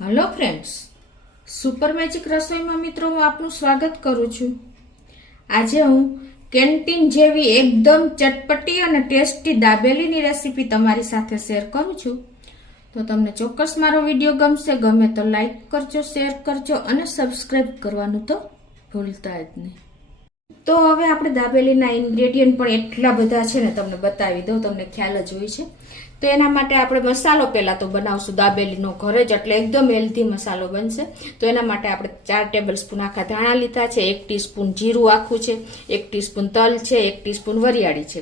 Hello friends, super magic रसोई में मित्रों हूँ आपનું સ્વાગત કરું છું। આજે હું કેન્ટીન જેવી એકદમ ચટપટી અને ટેસ્ટી દાબેલીની રેસીપી તમારી સાથે શેર કરું છું। તો તમને ચોક્કસ મારો વિડિયો ગમશે, ગમે તો લાઈક કરજો, શેર કરજો અને સબસ્ક્રાઇબ કરવાનું તો ભૂલતા જ નહીં। તો હવે આપણે દાબેલીના ઇન્ગ્રેડિયન્ટ પણ એટલા બધા છે ને તમને બતાવી દઉં, તમને ખ્યાલ જ હોય છે। તો એના માટે આપણે મસાલો પહેલા તો બનાવશું દાબેલીનો ઘરે જ, એટલે એકદમ હેલ્ધી મસાલો બનશે। તો એના માટે આપણે 4 ટેબલસ્પૂન આખા ધાણા લીધા છે, 1 ટીસ્પૂન જીરું આખું છે, 1 ટીસ્પૂન તલ છે, 1 ટીસ્પૂન વરિયાળી છે,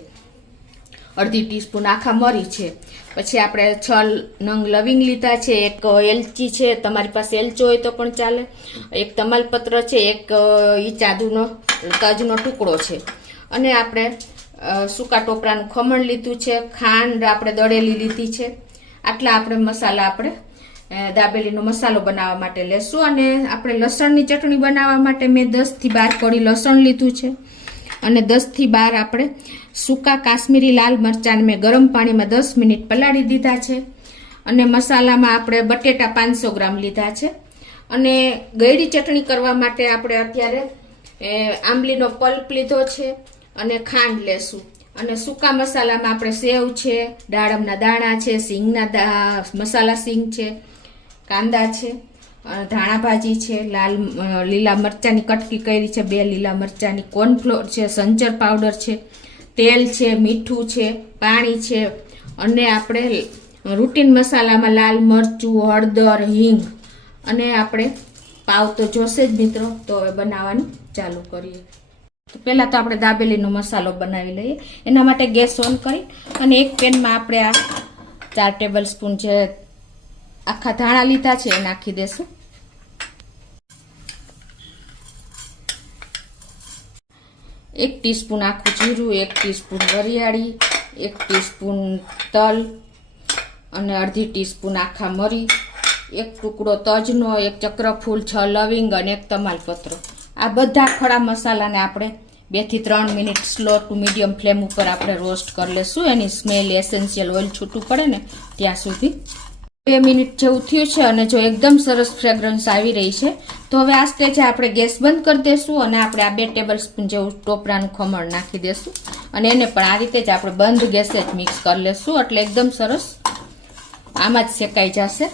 અડધી ટીસ્પૂન આખા મરી છે, પછી આપણે 6 નંગ લવિંગ લીધા છે, 1 એલચી છે, તમારી પાસે એલચો હોય તો પણ ચાલે, 1 તમાલપત્ર છે, 1 ઈંચ આદુનો તજનો ટુકડો છે, અને આપણે સૂકા ટોપરાનું ખમણ લીધું છે, ખાંડ આપણે દળેલી લીધી છે। આટલા આપણે મસાલા આપણે દાબેલીનો મસાલો બનાવવા માટે લેશું। અને આપણે લસણની ચટણી બનાવવા માટે મેં 10 થી 12 કળી લસણ લીધું છે, અને 10 થી 12 આપણે સૂકા કાશ્મીરી લાલ મરચાં મેં ગરમ પાણીમાં 10 મિનિટ પલાળી દીધા છે। અને મસાલામાં આપણે બટેટા 500 ગ્રામ લીધા છે, અને ગળી ચટણી કરવા માટે આપણે અત્યારે આંબલીનો પલ્પ લીધો છે અને ખાંડ લેશું। અને સૂકા મસાલામાં આપણે સેવ છે, દાડમના દાણા છે, સિંગના મસાલા સિંગ છે, કાંદા છે, ધાણા ભાજી છે, લીલા મરચાંની કટકી કરી છે, 2 લીલા મરચાંની, કોર્નફ્લોર છે, સંચર પાવડર છે, તેલ છે, મીઠું છે, પાણી છે, અને આપણે રૂટીન મસાલામાં લાલ મરચું, હળદર, હિંગ, અને આપણે પાવ તો જોશે જ મિત્રો। તો હવે બનાવવાનું ચાલુ કરીએ। તો પહેલાં તો આપણે દાબેલીનો મસાલો બનાવી લઈએ। એના માટે ગેસ ઓન કરી અને એક પેનમાં આપણે આ 4 ટેબલસ્પૂન જે આખા ધાણા લીધા છે એ નાખી દેશું। 1 ટીસ્પૂન આખું જીરું, 1 ટીસ્પૂન વરિયાળી, 1 ટીસ્પૂન તલ, અને અડધી ટીસ્પૂન આખા મરી, 1 ટુકડો તજનો, 1 ચક્રફૂલ, 6 લવિંગ અને 1 તમાલપત્ર। આ બધા ખડા મસાલાને આપણે 2 થી 3 minute slow to medium flame ઉપર આપણે રોસ્ટ કરી લેશું। એની સ્મેલ એસેન્શિયલ ઓઇલ છૂટું પડે ને ત્યાં સુધી 2 મિનિટ જેવું થયું છે, અને જો એકદમ સરસ ફ્રેગ્રન્સ આવી રહી છે તો હવે આ સ્ટેજે આપણે ગેસ બંધ કરી દેશું, અને આપણે આ 2 ટેબલસ્પૂન જેવું ટોપરાનું ખમણ નાખી દેશું, અને એને પણ આ રીતે જ આપણે બંધ ગેસે જ મિક્સ કરી લેશું, એટલે એકદમ સરસ આમાં જ શેકાઈ જશે।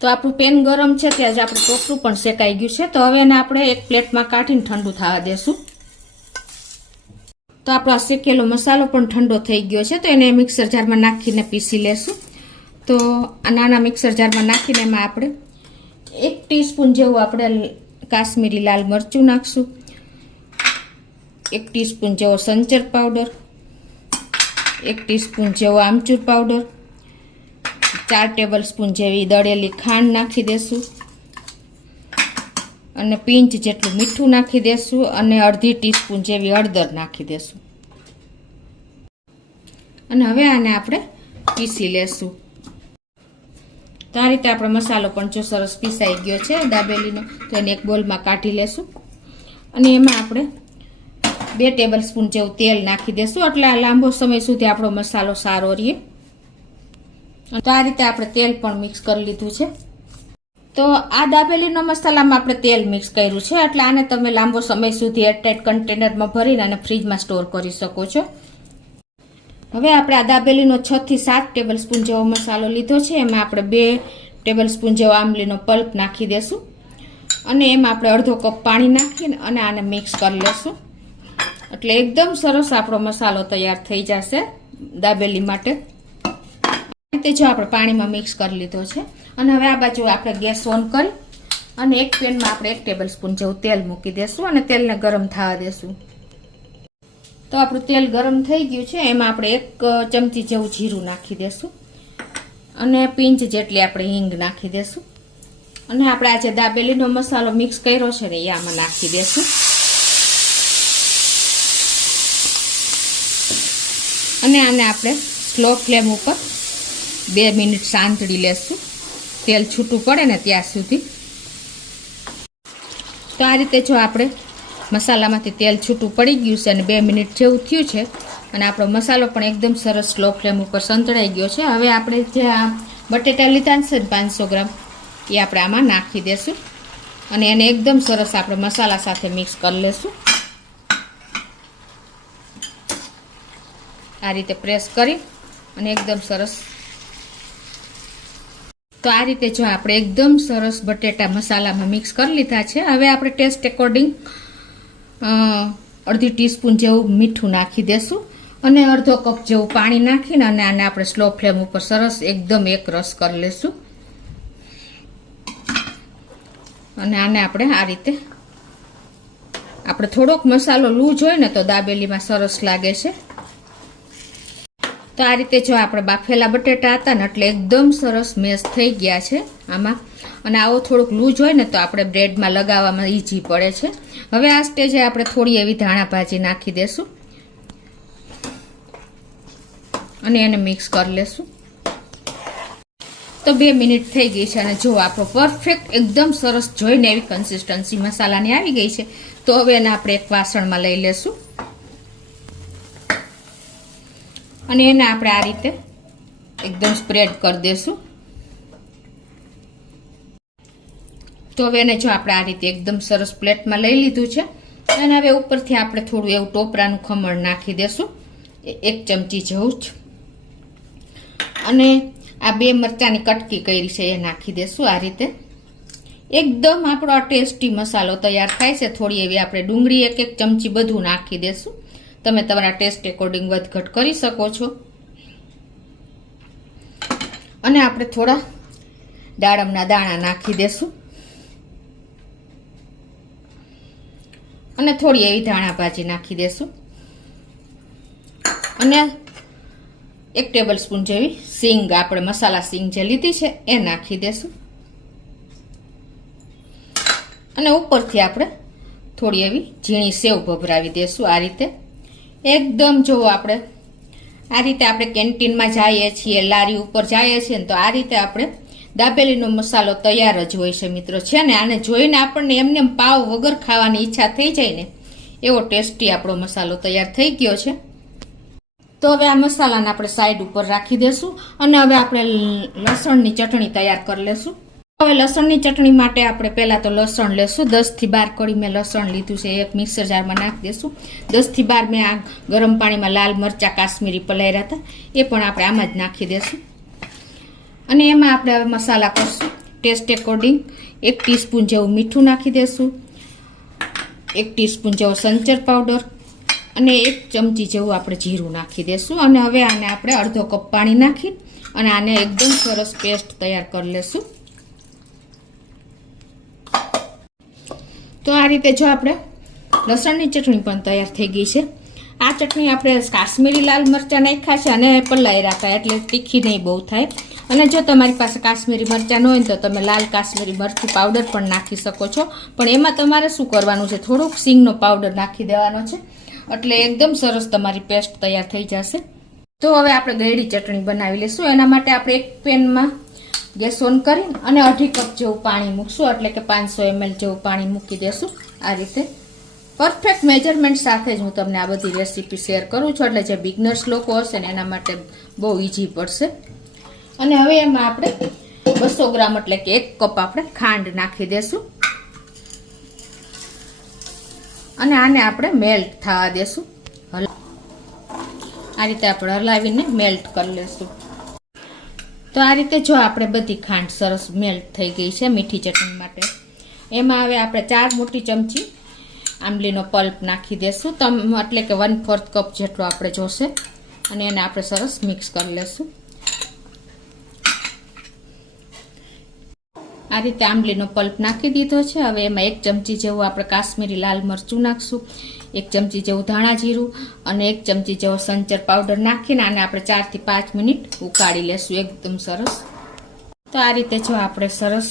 તો આપણું પેન ગરમ છે ત્યાં જ આપણું ટોપરું પણ શેકાઈ ગયું છે। તો હવે એને આપણે એક પ્લેટમાં કાઢીને ઠંડુ થવા દેશું। તો આપણો આ શેકેલો મસાલો પણ ઠંડો થઈ ગયો છે, તો એને મિક્સર જારમાં નાખીને પીસી લેશું। તો આ નાના મિક્સર જારમાં નાખીને એમાં આપણે 1 ટીસ્પૂન જેવું આપણે કાશ્મીરી લાલ મરચું નાખશું, 1 ટીસ્પૂન જેવો સંચર પાવડર, 1 ટીસ્પૂન જેવો આમચૂર પાવડર, 4 ટેબલસ્પૂન જેવી દળેલી ખાંડ નાખી દેશું, અને પિંચ જેટલું મીઠું નાખી દેશું, અને અડધી ટીસ્પૂન જેવી હળદર નાખી દેશું, અને હવે આને આપણે પીસી લેશું। તો આ રીતે આપણો મસાલો પણ જો સરસ પીસાઈ ગયો છે દાબેલીનો, તો એને એક બોલમાં કાઢી લેશું, અને એમાં આપણે 2 ટેબલસ્પૂન જેવું તેલ નાખી દેશું, એટલે આ લાંબો સમય સુધી આપણો મસાલો સારો રહે। તો આ રીતે આપણે તેલ પણ મિક્સ કરી લીધું છે। તો આ દાબેલીનો મસાલામાં આપણે તેલ મિક્સ કર્યું છે, એટલે આને તમે લાંબો સમય સુધી એરટાઇટ કન્ટેનરમાં ભરીને અને ફ્રીજમાં સ્ટોર કરી શકો છો। હવે આપણે આ દાબેલીનો 6 થી 7 ટેબલસ્પૂન જેવો મસાલો લીધો છે, એમાં આપણે 2 ટેબલસ્પૂન જેવો આંબલીનો પલ્પ નાખી દેશું, અને એમાં આપણે અડધો કપ પાણી નાખીને અને આને મિક્સ કરી લેશું, એટલે એકદમ સરસ આપણો મસાલો તૈયાર થઈ જશે દાબેલી માટે। રીતે જો આપણે પાણીમાં મિક્સ કરી લીધો છે, અને હવે આ બાજુ આપણે ગેસ ઓન કરી અને એક પેનમાં આપણે 1 ટેબલસ્પૂન જેવું તેલ મૂકી દેશું, અને તેલને ગરમ થવા દેશું। તો આપણું તેલ ગરમ થઈ ગયું છે, એમાં આપણે 1 ચમચી જેવું જીરું નાખી દેશું, અને પિંચ જેટલી આપણે હિંગ નાખી દેશું, અને આપણે આ જે દાબેલીનો મસાલો મિક્સ કર્યો છે ને એ આમાં નાખી દેશું, અને આને આપણે સ્લો ફ્લેમ ઉપર 2 મિનિટ સાંતળી લેશું, તેલ છૂટું પડે ને ત્યાં સુધી। તો આ રીતે જો આપણે મસાલામાંથી તેલ છૂટું પડી ગયું છે અને 2 મિનિટ જેવું થયું છે, અને આપણો મસાલો પણ એકદમ સરસ સ્લો ફ્લેમ ઉપર સંતળાઈ ગયો છે। હવે આપણે જે આ બટેટા લીધા છે 500 ગ્રામ, એ આપણે આમાં નાખી દેશું અને એને એકદમ સરસ આપણે મસાલા સાથે મિક્સ કરી લેશું. આ રીતે પ્રેસ કરી અને એકદમ સરસ. તો આ રીતે જો આપણે એકદમ સરસ બટેટા મસાલામાં મિક્સ કરી લીધા છે. હવે આપણે ટેસ્ટ એકોર્ડિંગ અડધી ટીસ્પૂન જેવું મીઠું નાખી દેશું અને અડધો કપ જેવું પાણી નાખીને અને આને આપણે સ્લો ફ્લેમ ઉપર સરસ એકદમ એક રસ કરી લેશું. અને આને આપણે આ રીતે આપણે થોડોક મસાલો લૂજ હોય ને તો દાબેલીમાં સરસ લાગે છે. તો આ રીતે જો આપણે બાફેલા બટેટા હતા ને એટલે એકદમ સરસ મેશ થઈ ગયા છે આમાં. અને આવો થોડુંક લૂજ હોય ને તો આપણે બ્રેડમાં લગાવવામાં ઈઝી પડે છે. હવે આ સ્ટેજે આપણે થોડી એવી ધાણા ભાજી નાખી દેશું અને એને મિક્સ કરી લેશું. તો 2 મિનિટ થઈ ગઈ છે અને જો આપણો પરફેક્ટ એકદમ સરસ જોઈને એવી કન્સિસ્ટન્સી મસાલાની આવી ગઈ છે. તો હવે એને આપણે એક વાસણમાં લઈ લેશું અને એને આપણે આ રીતે એકદમ સ્પ્રેડ કરી દેશું. તો હવે એને જો આપણે આ રીતે એકદમ સરસ પ્લેટમાં લઈ લીધું છે અને હવે ઉપરથી આપણે થોડું એવું ટોપરાનું ખમણ નાખી દેશું, 1 ચમચી જેવું જ. અને આ 2 મરચાંની કટકી કરી છે એ નાખી દેશું. આ રીતે એકદમ આપણો આ ટેસ્ટી મસાલો તૈયાર થાય છે. થોડી એવી આપણે ડુંગળી 1 ચમચી બધું નાખી દેશું. તમે તમારા ટેસ્ટ એકોર્ડિંગ વધઘટ કરી શકો છો. અને આપણે થોડા દાડમના દાણા નાખી દેશું અને થોડી એવી ધાણા ભાજી નાખી દેશું અને 1 ટેબલ સ્પૂન જેવી સીંગ, આપણે મસાલા સીંગ જે લીધી છે એ નાખી દેશું અને ઉપરથી આપણે થોડી એવી ઝીણી સેવ ભભરાવી દેશું. આ રીતે એકદમ જો આપણે આ રીતે આપણે કેન્ટીનમાં જઈએ છીએ, લારી ઉપર જઈએ છીએ ને તો આ રીતે આપણે દાબેલીનો મસાલો તૈયાર જ હોય છે મિત્રો. છે ને આને જોઈને આપણને એમને પાવ વગર ખાવાની ઈચ્છા થઈ જાય ને એવો ટેસ્ટી આપણો મસાલો તૈયાર થઈ ગયો છે. તો હવે આ મસાલાને આપણે સાઈડ ઉપર રાખી દેશું અને હવે આપણે લસણની ચટણી તૈયાર કરી લેશું. હવે લસણની ચટણી માટે આપણે પહેલાં તો લસણ લેશું. 10 થી 12 કળી મેં લસણ લીધું છે, એક મિક્સર જારમાં નાખી દેશું. 10 થી 12 મેં આ ગરમ પાણીમાં લાલ મરચાં કાશ્મીરી પલાળ્યા હતા એ પણ આપણે આમાં જ નાખી દેશું અને એમાં આપણે હવે મસાલા કરશું. ટેસ્ટ એકોર્ડિંગ 1 ટીસ્પૂન જેવું મીઠું નાખી દેશું, 1 ટીસ્પૂન જેવો સંચર પાવડર અને 1 ચમચી જેવું આપણે જીરું નાખી દેશું. અને હવે આને આપણે અડધો કપ પાણી નાખી અને આને એકદમ સરસ પેસ્ટ તૈયાર કરી લેશું. તો આ રીતે જો આપણે લસણની ચટણી પણ તૈયાર થઈ ગઈ છે. આ ચટણી આપણે કાશ્મીરી લાલ મરચાં નાખ્યા છે અને પલાળ્યા હતા એટલે તીખી નહીં બહુ થાય. અને જો તમારી પાસે કાશ્મીરી મરચાં ન હોય તો તમે લાલ કાશ્મીરી મરચું પાવડર પણ નાખી શકો છો. પણ એમાં તમારે શું કરવાનું છે, થોડોક સિંગનો પાવડર નાખી દેવાનો છે એટલે એકદમ સરસ તમારી પેસ્ટ તૈયાર થઈ જશે. તો હવે આપણે ગળી ચટણી બનાવી લઈશું. એના માટે આપણે એક પેનમાં ગેસ ઓન કરી અને 1/2 કપ જેવું પાણી મૂકશું એટલે કે 500 ml જેવું પાણી મૂકી દેશું. આ રીતે પરફેક્ટ મેજરમેન્ટ સાથે જ હું તમને આ બધી રેસીપી શેર કરું છું એટલે જે બિગનર્સ લોકો હશે ને એના માટે બહુ ઈઝી પડશે. અને હવે એમાં આપણે 200 ગ્રામ એટલે કે 1 કપ આપણે ખાંડ નાખી દેશું અને આને આપણે મેલ્ટ થવા દેશું. આ રીતે આપણે હલાવીને મેલ્ટ કરી લેશું. તો આ રીતે જો આપણે બધી ખાંડ સરસ મેલ્ટ થઈ ગઈ છે મીઠી ચટણી માટે. એમાં હવે આપણે 4 મોટી ચમચી આંબલીનો પલ્પ નાખી દેશું એટલે કે 1/4 કપ જેટલો આપણે જોશે અને એને આપણે સરસ મિક્સ કરી લેશું. આ રીતે આંબલીનો પલ્પ નાખી દીધો છે. હવે એમાં 1 ચમચી જેવું આપણે કાશ્મીરી લાલ મરચું નાખશું, 1 ચમચી જેવું ધાણા જીરું અને 1 ચમચી જેવો સંચર પાવડર નાખીને આને આપણે 4 થી 5 મિનિટ ઉકાળી લેશું એકદમ સરસ. તો આ રીતે જો આપણે સરસ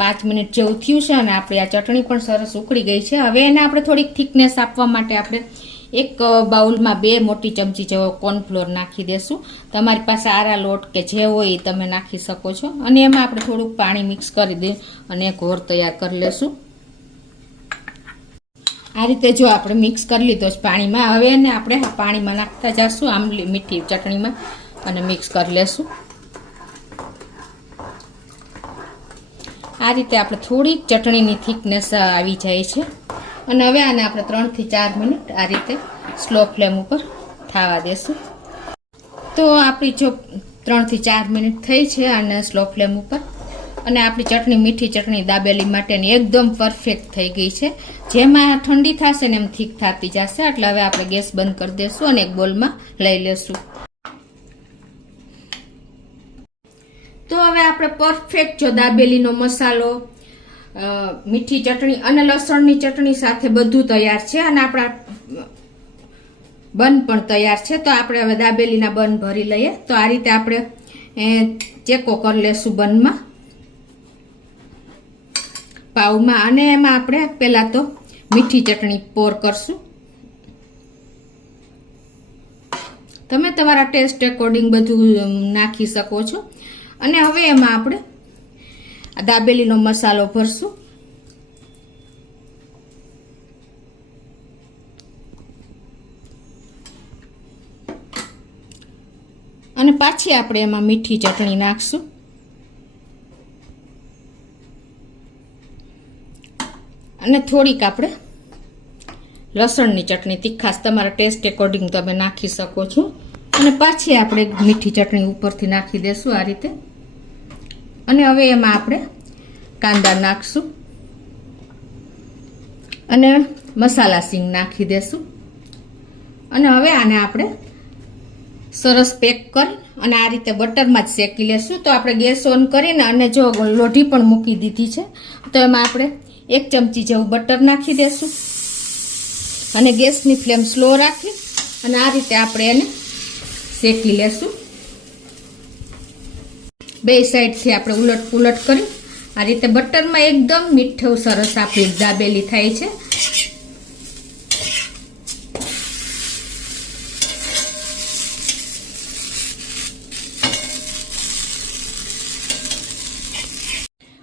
5 મિનિટ જેવું થયું છે અને આપણી આ ચટણી પણ સરસ ઉકળી ગઈ છે. હવે એને આપણે થોડીક થિકનેસ આપવા માટે આપણે એક બાઉલમાં 2 મોટી ચમચી જેવો કોર્નફ્લોર નાખી દેશું. તમારી પાસે આરા લોટ કે જે હોય એ તમે નાખી શકો છો અને એમાં આપણે થોડુંક પાણી મિક્સ કરી દે અને ઘોર તૈયાર કરી લેશું. આ રીતે જો આપણે મિક્સ કરી લીધો છે પાણીમાં. હવે એને આપણે પાણીમાં નાખતા જશું આંબલી મીઠી ચટણીમાં અને મિક્સ કરી લેશું. આ રીતે આપણે થોડીક ચટણીની થિકનેસ આવી જાય છે અને હવે આને આપણે 3 થી 4 મિનિટ આ રીતે સ્લો ફ્લેમ ઉપર થવા દેશું. તો આપણી જો 3 થી 4 મિનિટ થઈ છે અને સ્લો ફ્લેમ ઉપર, અને આપણી ચટણી મીઠી ચટણી દાબેલી માટેની એકદમ પરફેક્ટ થઈ ગઈ છે. જેમાં ઠંડી થશે ને એમ થીક થતી જશે. એટલે હવે આપણે ગેસ બંધ કરી દઈશું અને એક બોલમાં લઈ લેશું. તો હવે આપણે પરફેક્ટ જો દાબેલીનો મસાલો, મીઠી ચટણી અને લસણની ચટણી સાથે બધું તૈયાર છે અને આપણા બન પણ તૈયાર છે. તો આપણે હવે દાબેલીના બન ભરી લઈએ. તો આ રીતે આપણે ચેકો કરી લેશું બનમાં, પાવમાં, અને એમાં આપણે પહેલા તો મીઠી ચટણી પોર કરશું. તમે તમારા ટેસ્ટ એકોર્ડિંગ બધું નાખી શકો છો. અને હવે એમાં આપણે દાબેલીનો મસાલો ભરશું. અને પાછી આપણે એમાં મીઠી ચટણી નાખશું. અને થોડીક આપણે લસણની ચટણી, તીખાશ તમારા ટેસ્ટ એકોર્ડિંગ તમે નાખી શકો છો. અને પાછી આપણે મીઠી ચટણી ઉપરથી નાખી દેશું આ રીતે. અને હવે એમાં આપણે કાંદા નાખશું અને મસાલા સિંગ નાખી દેશું. અને હવે આને આપણે સરસ પેક કરી અને આ રીતે બટરમાં જ શેકી લેશું. તો આપણે ગેસ ઓન કરીને અને જો લોઢી પણ મૂકી દીધી છે. તો એમાં આપણે 1 ચમચી જેવું બટર નાખી દેશું અને ગેસની ફ્લેમ સ્લો રાખી અને આ રીતે આપણે એને શેકી લેશું. બે સાઈડથી આપણે ઉલટ પુલટ કરી આ રીતે બટરમાં એકદમ મીઠું સરસ આપણી દાબેલી થાય છે.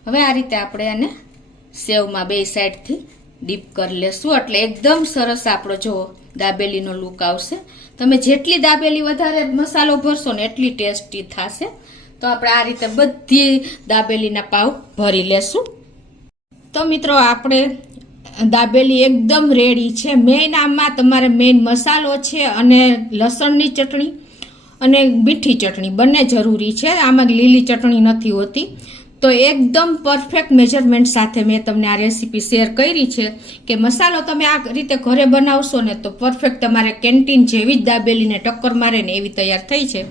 હવે આ રીતે આપણે એને સેવમાં બે સાઈડથી ડીપ કરી લેશું એટલે એકદમ સરસ આપણો જો દાબેલીનો લુક આવશે. તમે જેટલી દાબેલી વધારે મસાલો ભરશો ને એટલી ટેસ્ટી થશે. તો આપણે આ રીતે બધી દાબેલીના પાવ ભરી લેશું. તો મિત્રો આપણે દાબેલી એકદમ રેડી છે. મેઇન આમાં તમારે મેઇન મસાલો છે અને લસણની ચટણી અને મીઠી ચટણી બંને જરૂરી છે. આમાં લીલી ચટણી નથી હોતી. તો એકદમ પરફેક્ટ મેજરમેન્ટ સાથે મેં તમને આ રેસીપી શેર કરી છે કે મસાલો તમે આ રીતે ઘરે બનાવશો ને તો પરફેક્ટ તમારે કેન્ટીન જેવી જ દાબેલીને ટક્કર મારે ને એવી તૈયાર થઈ છે.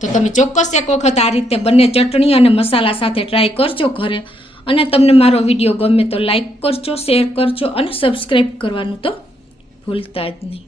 તો તમે ચોક્કસ એક વખત આ રીતે બંને ચટણી અને મસાલા સાથે ટ્રાય કરજો ઘરે. અને તમને મારો વિડીયો ગમે તો લાઈક કરજો, શેર કરજો અને સબસ્ક્રાઈબ કરવાનું તો ભૂલતા જ નહીં.